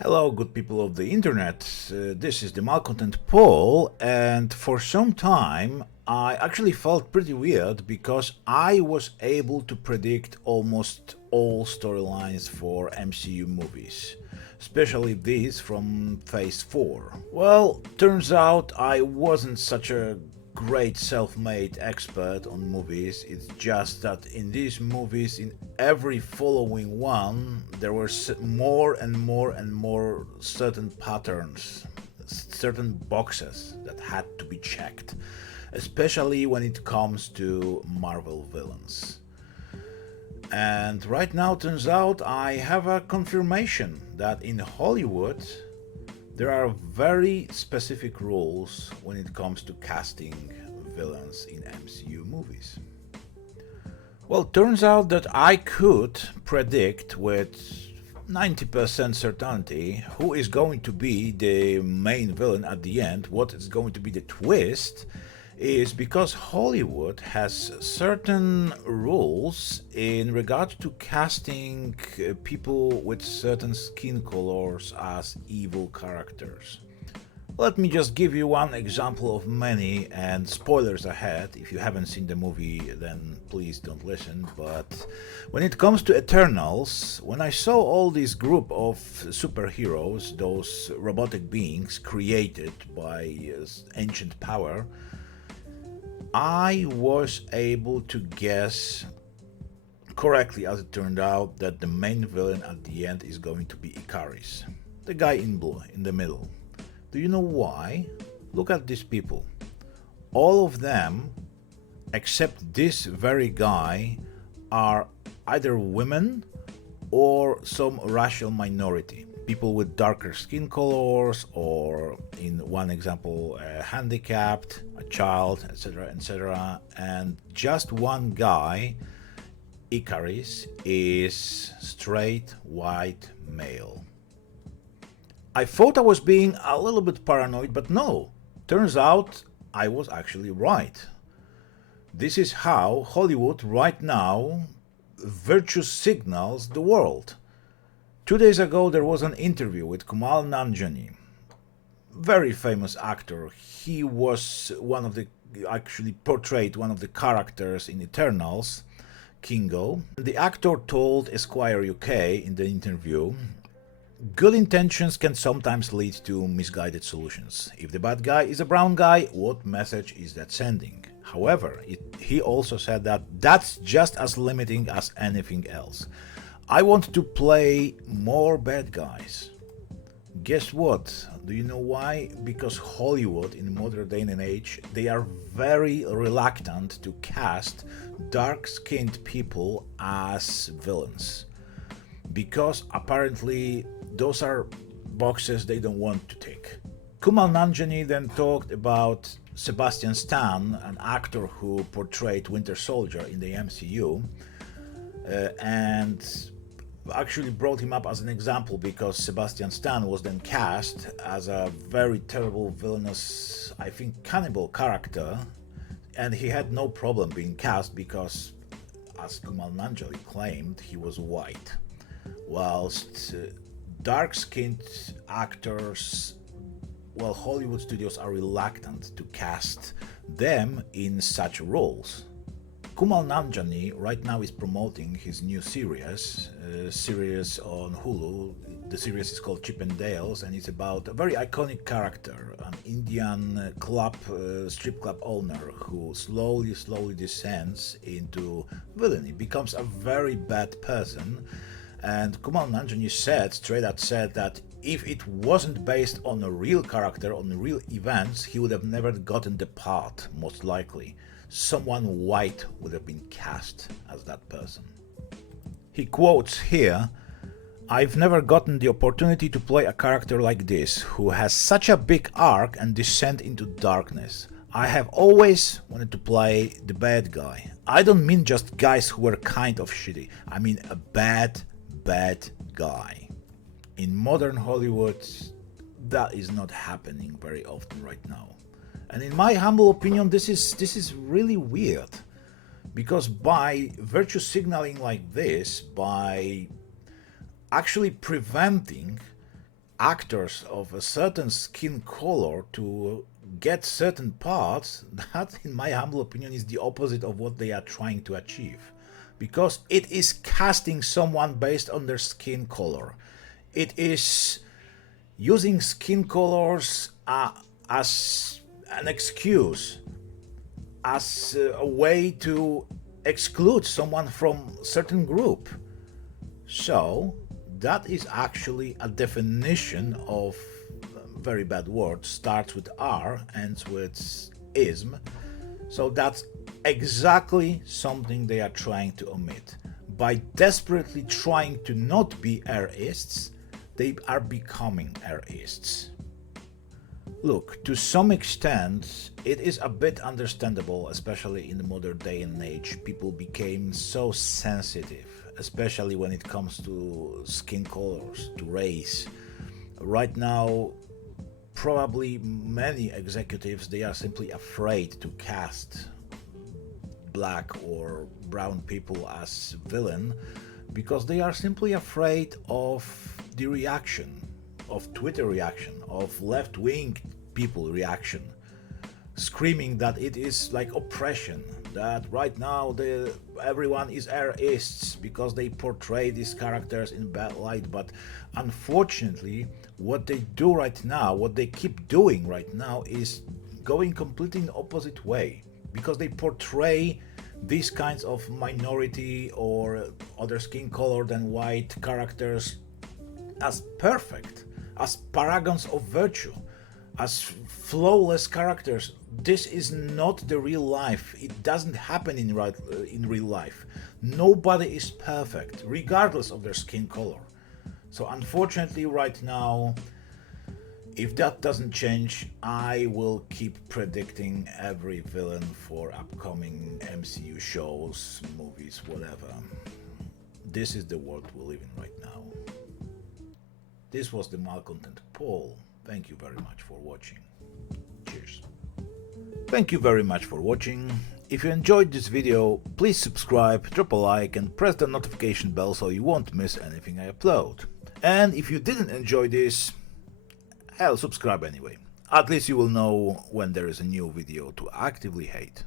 Hello, good people of the internet. This is the Malcontent Paul, and for some time I actually felt pretty weird because I was able to predict almost all storylines for MCU movies, especially these from Phase 4. Well, turns out I wasn't such a great self-made expert on movies. It's just that in these movies, in every following one, there were more and more and more certain patterns, certain boxes that had to be checked, especially when it comes to Marvel villains. And right now, turns out I have a confirmation that in Hollywood there are very specific rules when it comes to casting villains in MCU movies. Well, turns out that I could predict with 90% certainty who is going to be the main villain at the end, what is going to be the twist, is because Hollywood has certain rules in regard to casting people with certain skin colors as evil characters. Let me just give you one example of many, and spoilers ahead. If you haven't seen the movie, then please don't listen. But when it comes to Eternals, when I saw all this group of superheroes, those robotic beings created by ancient power, I was able to guess correctly, as it turned out, that the main villain at the end is going to be Icaris, the guy in blue, in the middle. Do you know why? Look at these people. All of them, except this very guy, are either women or some racial minority. People with darker skin colors, or in one example, handicapped, a child, etc., etc. And just one guy, Icaris, is straight white male. I thought I was being a little bit paranoid, but no. Turns out I was actually right. This is how Hollywood right now virtue signals the world. 2 days ago there was an interview with Kumail Nanjiani, very famous actor. He was actually portrayed one of the characters in Eternals, Kingo. The actor told Esquire UK in the interview, good intentions can sometimes lead to misguided solutions. If the bad guy is a brown guy, what message is that sending? However, he also said that that's just as limiting as anything else. I want to play more bad guys. Guess what? Do you know why? Because Hollywood in modern day and age, they are very reluctant to cast dark-skinned people as villains. Because apparently those are boxes they don't want to tick. Kumail Nanjiani then talked about Sebastian Stan, an actor who portrayed Winter Soldier in the MCU, and actually brought him up as an example because Sebastian Stan was then cast as a very terrible, villainous, I think, cannibal character, and he had no problem being cast because, as Kumail Nanjiani claimed, he was white. Whilst dark-skinned actors, well, Hollywood studios are reluctant to cast them in such roles. Kumail Nanjiani right now is promoting his new series on Hulu. The series is called Chip and Dales, and it's about a very iconic character, an Indian strip club owner who slowly descends into villainy, becomes a very bad person. And Kumail Nanjiani straight out said that if it wasn't based on a real character, on real events, he would have never gotten the part, most likely. Someone white would have been cast as that person. He quotes here, I've never gotten the opportunity to play a character like this, who has such a big arc and descent into darkness. I have always wanted to play the bad guy. I don't mean just guys who were kind of shitty. I mean a bad guy. In modern Hollywood, that is not happening very often right now. And in my humble opinion, this is really weird, because by virtue signaling like this, by actually preventing actors of a certain skin color to get certain parts, that, in my humble opinion, is the opposite of what they are trying to achieve. Because it is casting someone based on their skin color. It is using skin colors as an excuse, as a way to exclude someone from certain group. So that is actually a definition of very bad word, starts with R, ends with ism. So that's exactly something they are trying to omit. By desperately trying to not be arists, they are becoming arists. Look, to some extent, it is a bit understandable, especially in the modern day and age. People became so sensitive, especially when it comes to skin colors, to race. Right now, probably many executives, they are simply afraid to cast black or brown people as villain because they are simply afraid of the reaction, of Twitter reaction, of left-wing people reaction, screaming that it is like oppression, that right now everyone is arists because they portray these characters in bad light. But unfortunately, what they do right now, what they keep doing right now, is going completely in the opposite way, because they portray these kinds of minority or other skin color than white characters as perfect, as paragons of virtue, as flawless characters. This is not the real life. It doesn't happen in real life. Nobody is perfect, regardless of their skin color. So unfortunately, right now, if that doesn't change, I will keep predicting every villain for upcoming MCU shows, movies, whatever. This is the world we live in right now. This was the Malcontent Paul. Thank you very much for watching. Cheers. Thank you very much for watching. If you enjoyed this video, please subscribe, drop a like and press the notification bell so you won't miss anything I upload. And if you didn't enjoy this, hell, subscribe anyway. At least you will know when there is a new video to actively hate.